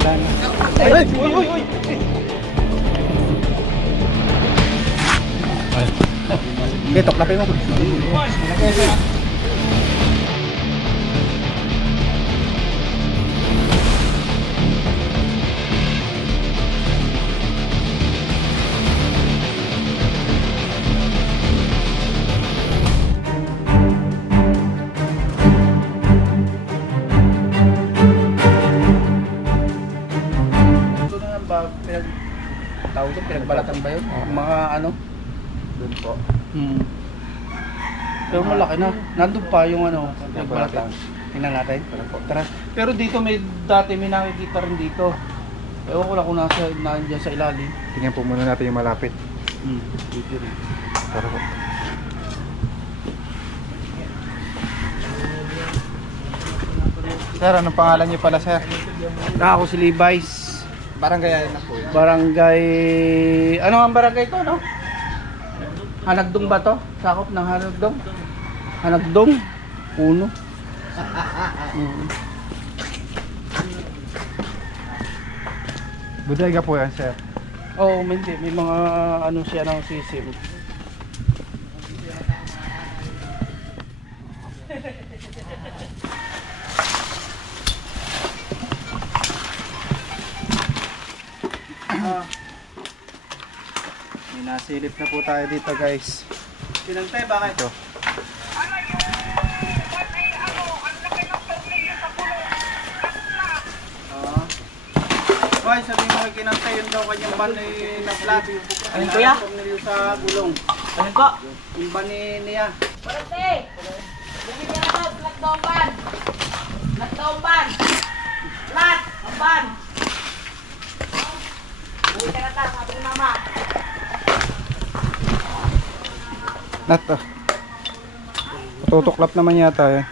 Dahan-dahan. Ay! Uy! Uy! Uy! Ay. Okay, tuklapin mo. Tawag pinagbalatan ba yun? Mga ano? Doon po. Pero malaki na. Nandun pa yung ano, pinagbalatan. Tingnan natin. Tara. Pero dito dati may nakikita rin dito. Ewan ko lang kung nandiyan sa ilalim. Tingnan po muna natin yung malapit. Dito rin. Tara po. Sir, anong pangalan niyo pala, sir? Ako si Levi's. Barangay na po yun. Barangay... Ano ang barangay to, no? Hanagdong ba to? Sakop ng Hanagdong? Hanagdong? Puno. Bodega po yan, sir. Oo, hindi. May mga ano siya ng sisim. May nasilip na po tayo dito, guys. Sinantay, bakit? Ito. Hoy, sabi mo kay Kinantay, yun daw kanyang ban na flat. Ayun, kuya? Tornilyo sa gulong. Ano po? Yung ban niya. Parate! Bumili ka na flat daw ban! Flat daw ban! Flat! Ang ban! Uwi ka na ta, sabi ni mama. Nato. Tutuklap naman yata yan.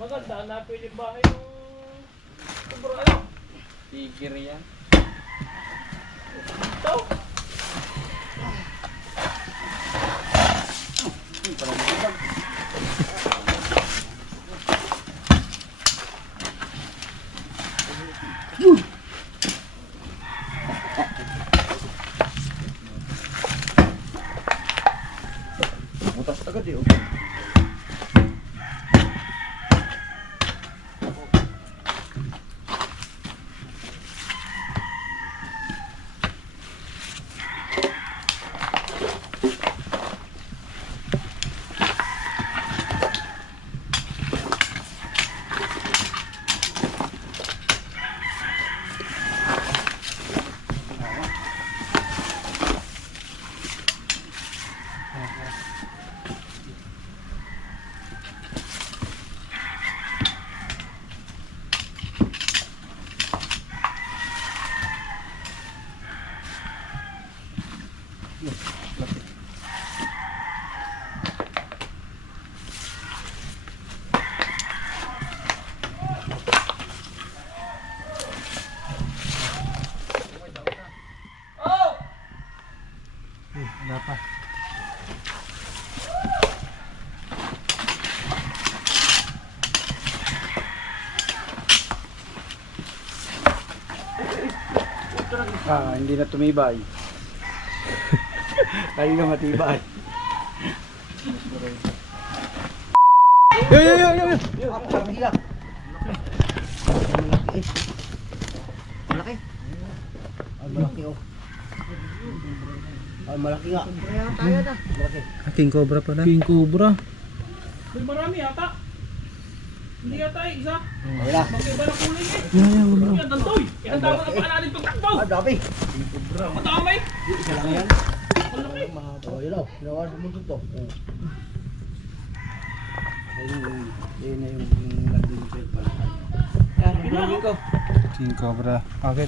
Maganda na pwede ba yung sobrang ano? Tigir yan. Ito? Butas agad eh. Wala pa. Hindi na tumibay. Tayo na matibay. Yo! Malaki ka. Malaki. Ay, malaki oh. Ay, malaki nga. Malaki. King Cobra pala. King Cobra. May marami yata. Hindi yata eh, isa. Wala. Magkaiba na kulay eh. Yan, dantoy. Yan, tama na pala natin pagtakbo. Dami. Madami. Isa lang yan. Malaki. Oh, yun o. Ginawa sa mundo to. Ayun na yung naging trade pala. Yan, pinagin ko. King Cobra. Okay,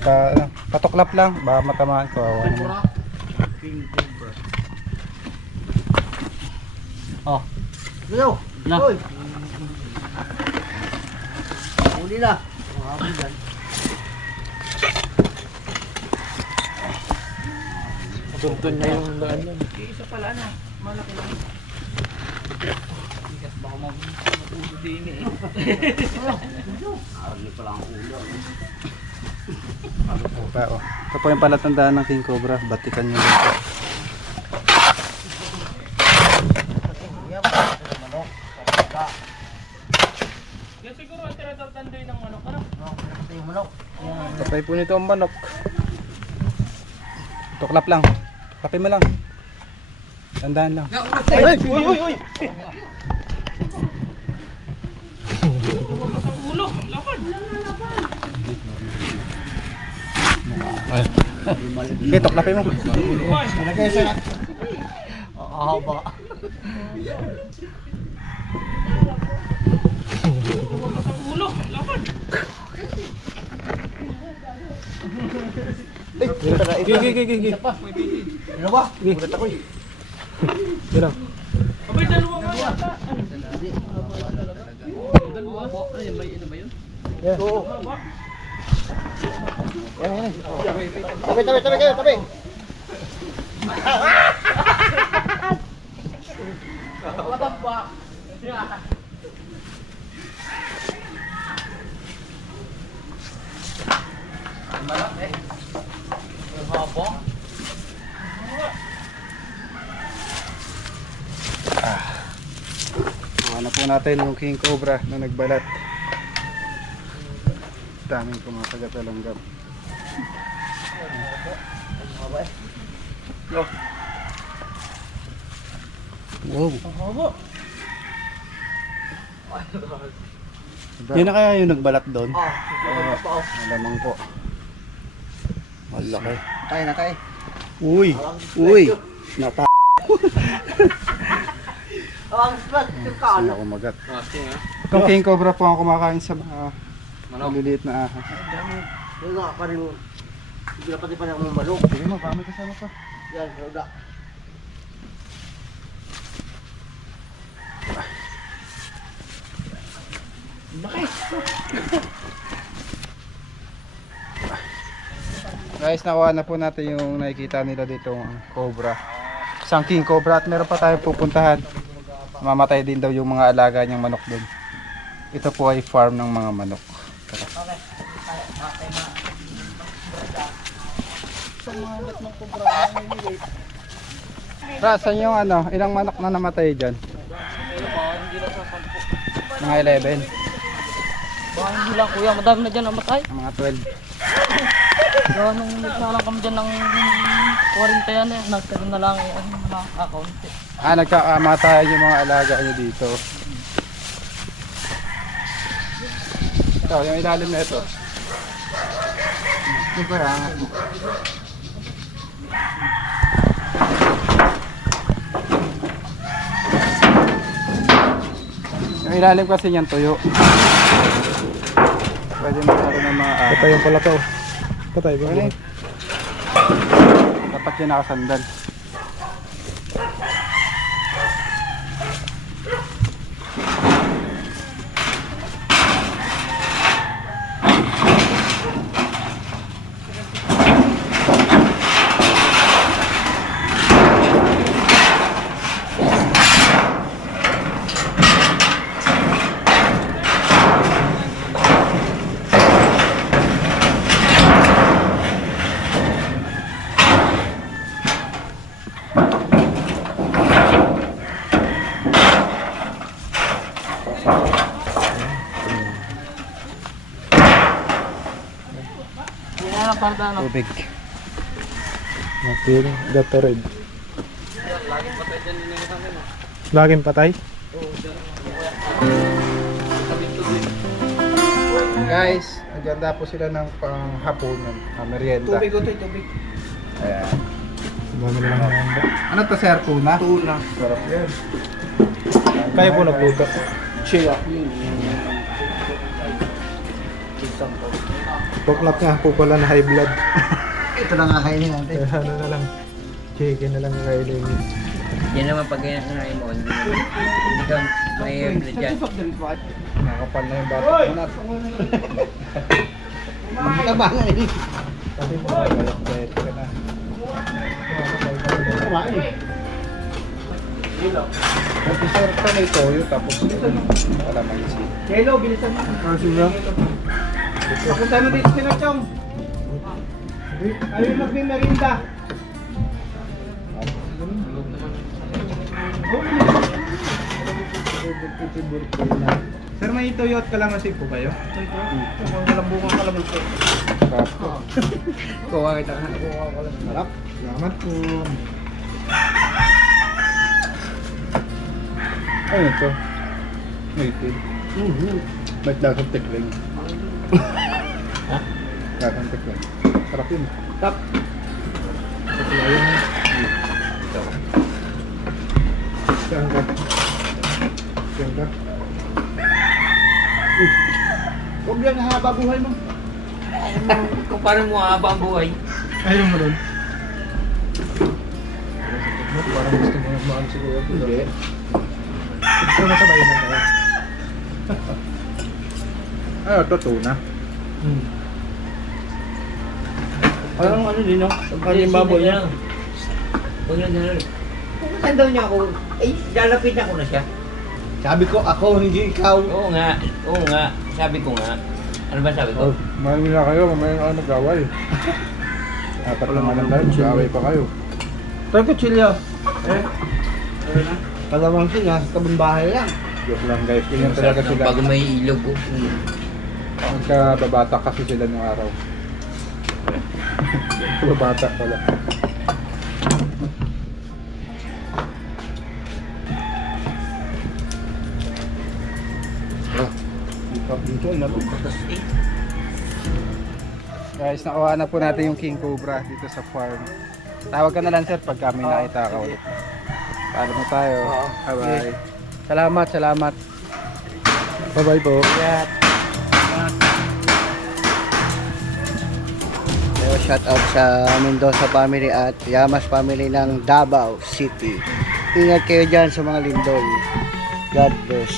patuklap lang. Baka matamaan ko. Awan naman. King Cobra. Oh. Leo. Na. Hoy. Huli na. Makakabot dyan. Tuntun niya yung daan yan. Isa pala na. Malaki lang. Bigas baka mabulo din eh. Arli pala ang ulo. Ito po yung palatandaan ng King Cobra. Batikan nyo dito. Yan siguro ang tinatandoy ng manok. Ano? Tapay po nito ang manok. Tuklap lang. Tapay mo lang. Tandaan lang. Ay! Uy! Uy! Uy! Ang ulo. Lapad. Okay, tuklapin mo. Ay. Haba. Ang ulo. Lapad. Gigi. Ano ba? Gulat ako eh. Abay, dalawa nga yata. Dalawa po. Ano ba yun? Oo. Tabi. What the fuck? Malaki. Yung haba. Ano po natin yung King Cobra na nagbalat. Daming kumakagat na langgam. Wow. Ang haba. Yan na kaya yung nagbalat doon? Malamang po. Malaki. Na tayo. Uy! Uy! Nata... Ang spot. Sino kumagat. Masking ha? Itong King Cobra po ang kumakain sa mga maliliit na ahas. Yung nga pa rin. Hindi na pati pa rin ang manok. Sige mo, kami kasama pa. Yan, roda. Guys, nakuha na po natin yung nakikita nila dito cobra. Isang King Cobra at meron pa tayong pupuntahan. Mamatay din daw yung mga alaga niyang manok doon. Ito po ay farm ng mga manok. Tara. Ra, saan yung ano, ilang manok na namatay dyan? Mga 11, Baka hindi lang kuya, madami na dyan namatay. mga 12. Gawa nung nagsalang kami dyan ng 40 yan eh. Nagkaroon na lang eh. Ano na akaunti. Ah, nagkakamatayan yung mga alaga niyo dito. Ito, yung ilalim na ito. Ito pa angat mo. Yung ilalim kasi niyan tuyo. Pwede magkaroon ng mga ahas. Patay yung pala to. Patay ba? Ano? Dapat yun nakasandal. Yan ang parda ano. Tubig. Natin, Gatorade. Laging patay? Guys, naganda po sila ng panghaponan, merienda. Tubig ito, tubig. Ayan. Dami na lang handa. Ano to, sir? Tuna? Tuna. Sarap yan. Kayo po nagluto. Chill up yun. Tuklap nga po pala na high blood. Ito lang kakainin natin. Kaya ano na lang. Chicken na lang kainin. Yan naman pag ganyan na mo. Hindi ka may blood yan. Nakakapal na yung bata. Tabangan eh. Kasi mo, Pwede ka na. kumain. Officer ka may toyo tapos kalamansi. Hello, bilisan mo. Ah, sige. Papunta na dito si Nachong. Ayaw magmimerinda. Sir, may toyo at kalamansi po kayo? Walang bungang kalamansi. Kuha kita ka. Sarap. Salamat po. Ano ito? Native. Ba't lasang tikling? Ha? Lasang tikling. Sarap yun. Tap. Saan ka? Saan ka? Huwag yan, haba buhay mo. Kung parang mo haba ang buhay. Ayaw mo nun. Parang gusto mo nagmaan siguro. Hindi. Gusto mo sabay na tayo. Ano ito? Tuna? Parang ano din, no? Ang baboy niya. Huwag na dyan. Kung sandal niya ako, ay, lalapit ako na siya. Sabi ko, ako, hindi ikaw. Oo nga. Sabi ko nga. Ano ba sabi ko? Oh, mahal na kayo. Mamaya nga nag-away. Apat naman lang tayo. Mag-away pa kayo. Tayo kutsilyo. Kalawang siya, tabang bahay lang. Joke lang guys. Ganyan talaga sila. Bago may ilog ko. Magkababata kasi sila nung araw. Babata pala. Guys, nakuha na po natin yung King Cobra dito sa farm. Tawag ka na lang sir pag kami nakita ka ulit. Paano mo tayo? Bye-bye. Salamat. Bye-bye po. So, shout out sa Mendoza family at Yamas family ng Davao City. Ingat kayo dyan sa mga lindol. God bless.